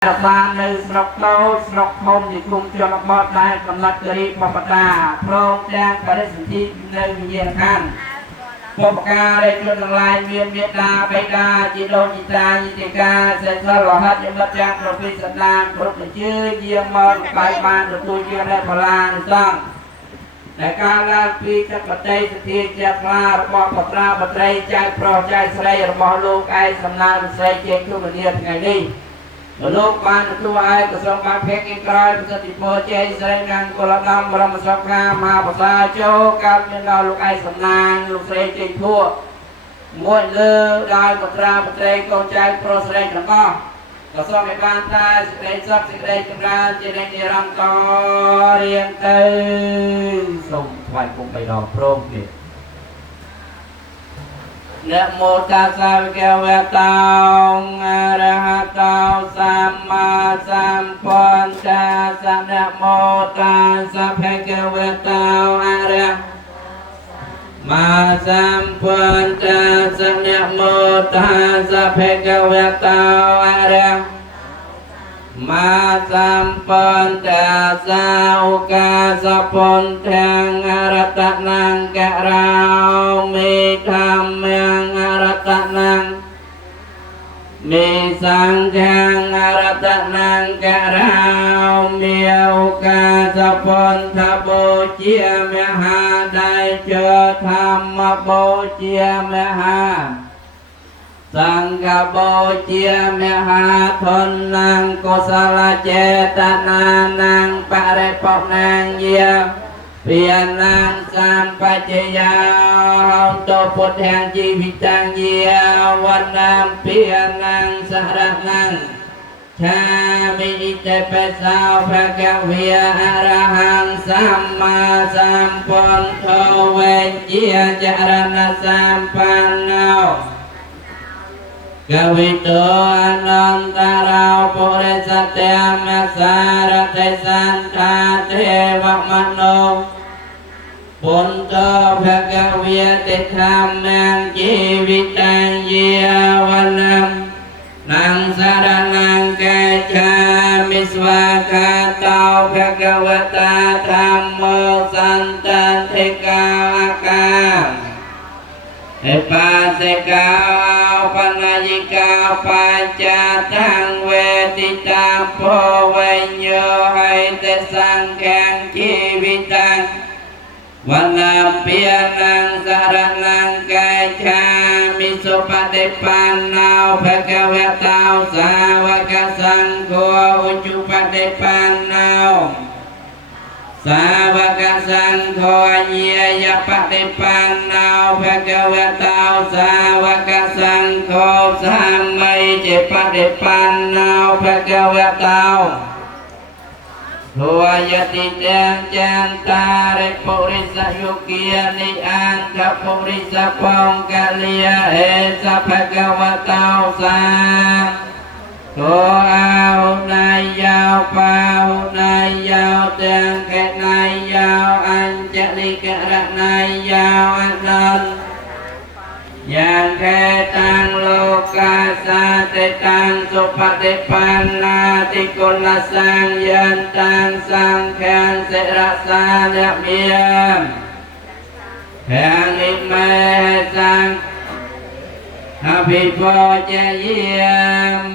រដ្ឋបាលនៅស្រុកតូចស្រុកធំជាគុំជនបទដែលកំណត់គិរីបបតាព្រមទាំងបរិសន្ធិនៅវិញ្ញាណខណ្ឌបបការដែលជនទាំងឡាយមានមេត្តាបិតាជាលោកជីតាយិតិកាសេដ្ឋរហិតយមទាំងប្រពិសដានគ្រប់ទៅជឿយាមមកបាយបានទទួលជានៅបលានិសង្ឃតែការឡើងពីចក្បតីសទ្ធាជាខ្លារបស់បត្រាបត្រីចៅប្រុសចៅស្រីរបស់លោកឯកសំណាងស្រីជាគុណនាថ្ងៃនេះលោកបានទទួលឲ្យក្រសួងបានភេកឯក្រោយប្រសិទ្ធិពរជ័យស្រីនាងកុលដំបរមសុខាមហាប្រសាចូលកើតមានដល់លោកឯកសំណាងលោកស្រីជ័យភួរមួយលើដោយបត្រាបត្រីកូនចៅប្រុសស្រីទាំងអស់ក៏សូមឲ្យបានថាសេចក្តីសុខសេចក្តីចម្រើនជានិច្ចនិរន្តរ៍រៀងទៅសូមថ្វាយគុំ3ដងព្រមទៀតนะโมตัสสะภะคะวะโตอะระหะโตสัมมาสัมพุทธัสสะนะโมตัสสะภะคะวะโตอะระมาสัมพุทธัสสะนะโมตัสสะภะคะวะโตอะระมาสัมพุทธัสสะอุกาสะพุทธังอรัตนังกะรามิธัมมังอรัตนังมิสังฆังอรัตนังกะรามิอุกาสะพุทธบูชามหาได้เจอธรรมบูชามหาสังฆบูชามหาทนนังกุศลเจตนานังปริปนังเยเพียรนังสัมปัจจยาตุพุทธังจีวิตังเยวันนังเพียรนังสารนังชามิอิเตปิสาวพระกเวียอรหังสัมมาสัมพุทโธเวญญาจารณสัมปันโนกวิโตอนันตราปุริสเตมัสสารเทสันทาเทวมโนปุณโตภะคะเวียติธรรมังชีวิตังเยวนัมนังสารนังกาจามิสวากาโตภะคะวะตาธัมโมสันตันติกาอาการเอปัสสิกาปนายิกาปัจจตังเวทิตาโพวิญโยให้เตสังแข่งชีวิตังวันนาเปียนังสารนังกาชามิสุปฏิปันนาวภะคะวะโตสาวกสังโฆอุจุปฏิปันนาวสาวกสังโฆเยียปฏิปันนาวภะคะวะโตสาวกสังโฆสัมมิจิปฏิปันนาวภะคะวะโตหัวยติเตจันตาริปุริสยุกิยนิอันทปุริสปองกะเลียเอสะภะคะวะโตสาโตอาหุนายยาวปาหุนายยาวเตียงแกนายยาวอัญจลิกะนายยาวอนันต์ยังแค่ตังโลกาสาติตังสุปฏิปันนาติกุลสังยันตังสังแขนเสรสาเนเมียมแขงอิเมสังอภิโภจเยีย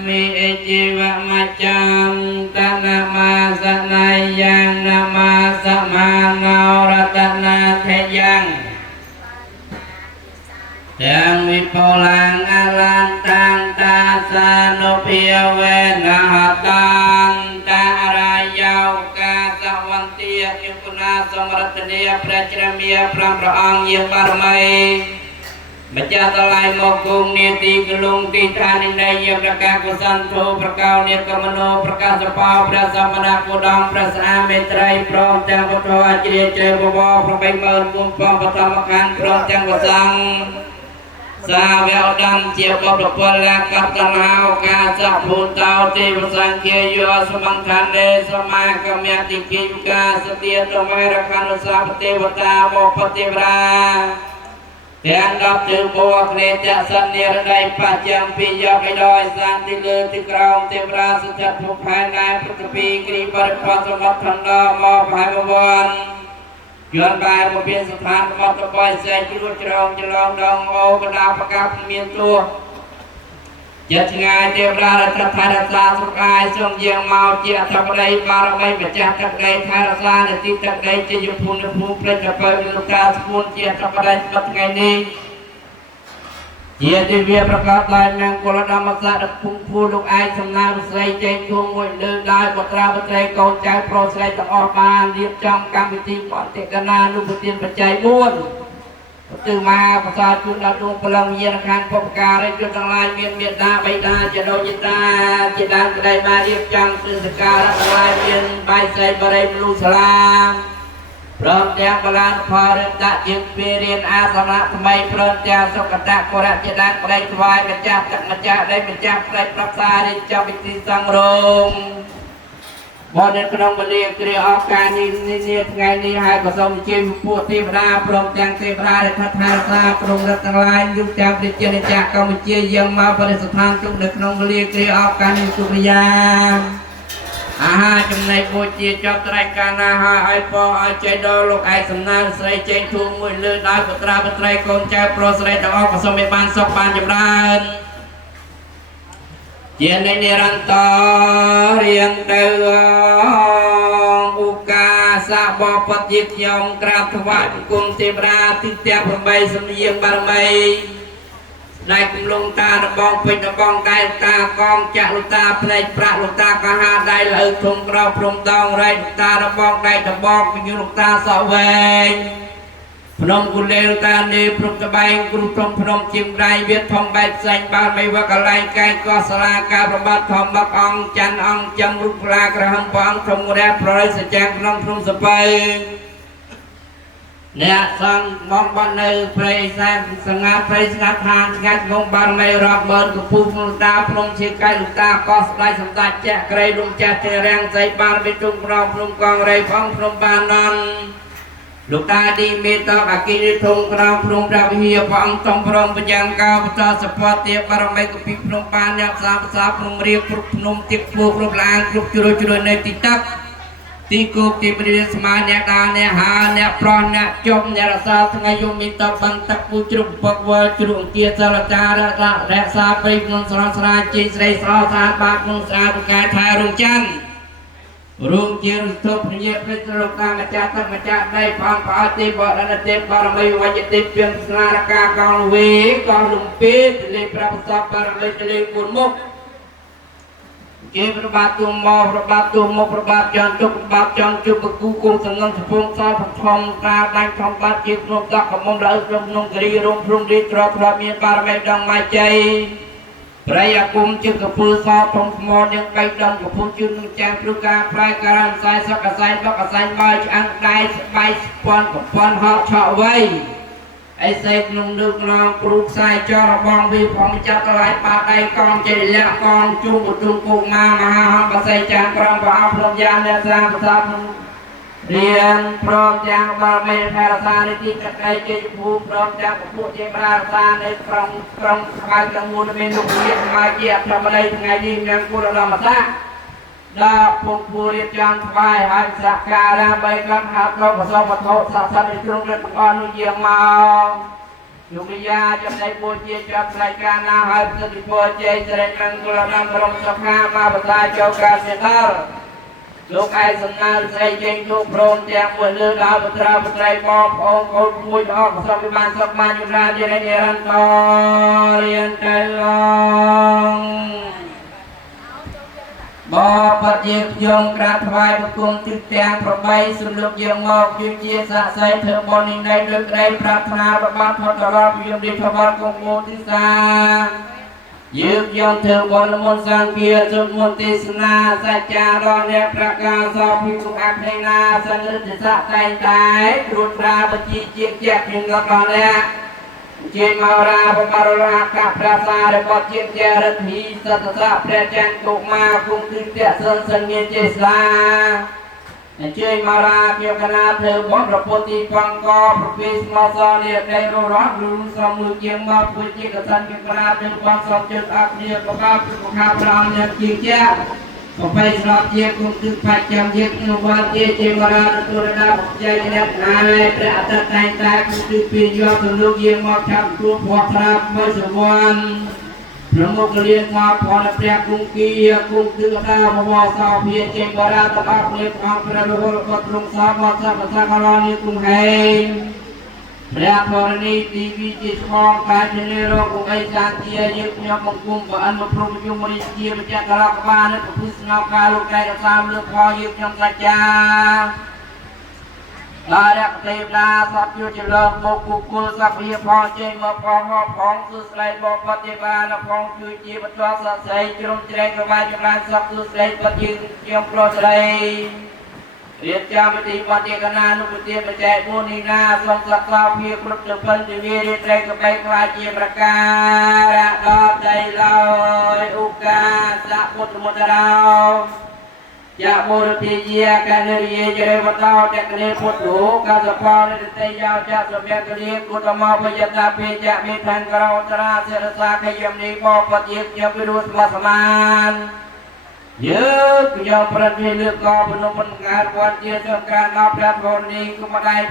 มิจิวะมัจจัมตนามาสนัยยังนามาสมานารัตนาเทยังยังวิโพลังอลันตังตาสานุพิยเวนะหตังตารายาวกาสวันติยยุคนาสมรัตเนียประจรมียพระพระองค์เยี่ยมบารมีบัจจตลายโมกุงเนติกลุงติธานินายประกาศกุสันโธประกาวเนกมโนประกาศสปาวพระสัมมาโกดังพระสาเมตรัยพร้อมจังพุทโธอาจริยเจริญบวรพระใบเมินกุมปองปฐมขันธ์พร้อมจังกุสังสาเวอดัมเจียวกับพลและกับตนาวกาสัพพุนเตาติวสังเกยโยสมังคันเดสมากมยติกิกาสติยตเมรคันุสาปฏิวตาโมปฏิวรา เ ទាំង10ជើងមកគ្នាចាក់សន្និរដីបច្ចំពីយកឲ្យដោយសានទីលើទីក្រោមទេវរាសច្ចៈភពផែនណែប្រតិពីគ្រីបរិបទសម្បត្តិធនដល់មកផែនវ័នយន់បែបមានស្ថានរបស់តបយសេជ្រួចច្រងច្រឡងដងអូកដាប្រកាសមានទួចិត្តឆ្ងាយទេវរារត្រថែរក្សាសុខអាយសូមយាងមកជាអធិបតីបារមីម្ចាស់ទឹកដីថែរក្សានៅទីទឹកដីជាយុភូមិភូមិព្រឹទ្ធបើលោកតាស្ពួនជាអធិបតីថ្ងៃនេះជាទិវាប្រកាសដោយមង្គលធម្មសាស្ត្រពុំភូលោកឯងសំណាងស្រីចេញជួងមួយលើដោយបត្រាបត្រីកូនចៅប្រុសស្រីទាំងអស់បានរៀបចំកម្មវិធីបតិកណានុពទានបច្ច័យ4គឺមកប្រសាទជូនដល់ដួងព្រលឹងវិញ្ញាណខាងពុបការីជនទាំងឡាយមានមេត្តាបិតាជាដូនតាជាដើមក្តីបានរៀបចំទិសការៈទាំងឡាយមានបាយស្រីបរិយមនុស្សសាលាព្រមទាំងបលានផលរឹកដាក់ជាពីរៀនអាសនៈថ្មីព្រមទាំងសុគតៈកុរៈជាដើមក្តីថ្វាយម្ចាស់ទឹកម្ចាស់ដីម្ចាស់ផ្លេចប្រសារៀបចំពិធីសង្រោងបនក្នុងវេលាគ្រាឱកាសនេះថ្ងៃនេះហើយក៏សូមជើញពួកទេវតាព្រមទាំងទេវតាដែលថាថាសាក្រុមរដ្ឋទាំងឡាយយុគទាំងព្រះជាម្ចាស់កម្ពុជាយើងមកបរិស្ថានទុកនៅក្នុងវេលាគ្រាឱកាសនេះទុកយ៉ាងអាហារចំណែកបូជាចប់ត្រៃកាណាហើយឲ្យពោឲ្យចេញដល់លោកឯកសំណាងស្រីចេញធូងមួយលើដោយបត្រាបត្រីកូនចៅប្រុសស្រីទាំងអស់ក៏សូមឲ្យបានសុខបានចម្រើនជានិរន្តររៀងទៅឧកាសៈបបត្តិជាខ្ញុំក្រាបថ្វាយបង្គំទេវតាទិទាំង8សំនៀងបារមីដែលគំលងតារបងពេជ្ររបងកែតាកងចាក់លុតាភ្នែកប្រាក់លុតាកហាដៃលើធំក្រោព្រំដងរែកលុតារបងដៃដបងវិញ្ញាលុតាសក់វែងភ្នំគូលេលតានេព្រំតបែងគ្រូព្រំភ្នំជាងដៃវាធំបែកផ្សេងបានមិនវកកលែងកែកោសាលាការប្របាទធម្មបកអង្គច័ន្ទអង្គចំរូបឡាក្រហមព្រះអង្គក្នុងរះប្ររិសចាំងក្នុងភ្នំសពៅអ្នកសង្ឃបងបាននៅព្រៃសែនសង្ហាព្រៃស្ងាត់ឋានស្ងាត់ងងបានមិនរាប់ម៉ឺនកពុះក្នុងតាភ្នំជាកៃលុតាកោស្ដាយសម្ដេចចក្រៃលំចាស់ទេរាំងស្អីបានពីទុំក្រងភ្នំកងរៃផងភ្នំបាននន់លោកតាឌីមេតអគិរិធំក្រងភ្នំព្រះវិហារព្រះអង្គតំព្រមបញ្ញាកោបតសពតទាបារមីកពីភ្នំបានអ្នកផ្សារផ្សារភ្នំរៀបគ្រប់ភ្នំទៀតពោះគ្រប់ឡានគ្រប់ជ្រុយជ្រុយនៅទីតាប់ទីគោកទីព្រាស្មាអ្នកដាអ្នកហាអ្នកប្រោះអ្នកជុំអ្នករសាថ្ងៃយមមីតបានទឹកពូជ្រុកពកវល់ជ្រុកទាសិលតារក្សាព្រៃក្នុងស្រស់ស្រាជ័យស្រីស្រស់ស្អាតបាបក្នុងស្អាតប្រកែថែរងច័ន្ទរួងជាទុបនិយាយព្រះលោកតាម្ចាស់ទឹកម្ចាស់ដីផងប្រអត់ទេបរណទេបរមីវញ្ញទេពីស្នារកាកងវេកងលំពេទលេប្រពសបរមីលេ4មុខជាប្របាទទូមកប្របាទទូមកប្របាទចន្ទទុកប្របាទចន្ទជុបគូគង់សង្ងំសពងសល់ធម្មតាដាច់ធម្មបាទជាក្នុងតកកំមលើក្នុងក្នុងគិរីរងព្រំរីត្រធ្លាប់មានបារមីដងម៉ៃជ័យប្រៃអាគុំជាកពើសធំថ្មនឹងបៃដងកពូជឿននឹងចាំងព្រឹកការផ្លែការំសាយសកសាយបកសាយបើឆ្អាំងដៃស្បៃស្ពាន់កំពាន់ហកឆក់វៃអីសេក្នុងលើកឡងគ្រូខ្សែចរបងវិផងចាប់តឡាយបាដៃកងចេលៈកងជុំឧទុំគោមហាមហាហបស័យចាងក្រំប្រអប់ព្រមយ៉ាងអ្នកសាប្រសាទរៀនព្រមទាំងបារមីថែរក្សានៃទីកដៃជ័យភូមិព្រមទាំងពពួកជាប្រារក្សានៃក្រុងក្បាលទាំងមូលមានលោកវិទ្យាមកជាអធិបតីថ្ងៃនេះមានគុណធម្មតាដល់ពុកពួររៀបចំថ្វាយហើយសក្ការៈបីក្លំហាត់លោកប្រសពវត្ថុស័ក្តិសិទ្ធិក្នុងរដ្ឋបង្អនុយាងមកយុគយាចំណៃបូជាចាប់ស្រ័យការណាហើយប្រសិទ្ធពរជ័យសិរិមង្គលដល់ក្រុមសុខាមកបតាចូលការសេដល់លោកឯសំណាងស្រីចេញទូព្រមទាំងមួយលើដល់បត្រាបត្រីបងប្អូនកូនមួយអស់ប្រសពវិបានសុខបានយុរាជានិរន្តររៀនទៅបបត្តិជាខ្ញុំក្រាបថ្វាយបង្គំទិទាំង8សំលុកយើងមកជាស័ក្តិសិទ្ធិធ្វើបុណ្យនេះនៃលើកដីប្រាថ្នារបស់ផុតរកវិយមធម៌គង់មោទិសាយើងយកធ្វើបុណ្យមុនសង្ឃាសុមន្តទេសនាសច្ចារអ្នកប្រកាសសពិគុអភិនាសង្ឃរិទ្ធស័ក្តិតែងតែត្រួតត្រាបជាជាខ្ញុំរបស់អ្នកជាមរាបបរលាកប្រាសារបស់ជាជារិទ្ធិសតសៈព្រះច័ន្ទកុមារគង់ទិតៈសិនសញ្ញាចេស្លា chơi mà ra kêu cái na thơ bón rồi bố tí quăng co rồi phê mà so liệt đây rồi rót rồi xong mưa chiếng mà phê chiếc cái thân kêu cái na thơ quăng xong chân ác liệt có khá ra liệt chiếc chá có phải sọt chiếc cũng tự phải chăm chiếc nhưng mà chiếc chơi mà ra tôi đã đọc chơi cái nét này để ta tay ta cũng tự phê do từ lúc chiếng mà chăm chuột hoặc ra mới sửa quan Namo kalian ma pona pria kungki ya kungki kata bawa sa pia ceng bara tak ni kang peraduhul kotrung sama sa kalani kung hai pria korni TV jiskong kai jenero kung ai santia yuk nya mengkum baan meprum yung merizki baca kalak ban pupus ngau kalu kai sam lu kho yuk yang saja Ladak tebla sap yu jelok mok kukul sap hiệp ho chơi mok phong ho phong su slay bo pat tebla na phong chu chi bat wa sa sai chrum chre ko ba jlan sap su slay pat yin yom pro slay Riết cha bất tì quan tiết na nụ bụi tiết bật chạy bố ni na Xong sắc sao phía cực được phân từ vi riết rây cấp bay qua chìa bà ca Rạ đọc đầy lôi u ca Dạ bột mô tà rao Dạ bố được tì dìa ca nê rìa chê rê bật tao Chạc nê bột đủ ca sập phao nê tây giao chạc sập mẹ cơ liết Cú tà mò bà yat ta phê chạc mê thân ca rao tà ra Sẽ rạ xa khai yam ni bò bật yết nhờ virus mà sa man Yuk yang pernah diluka penuh mengar buat dia sengkan nafas boni kemadai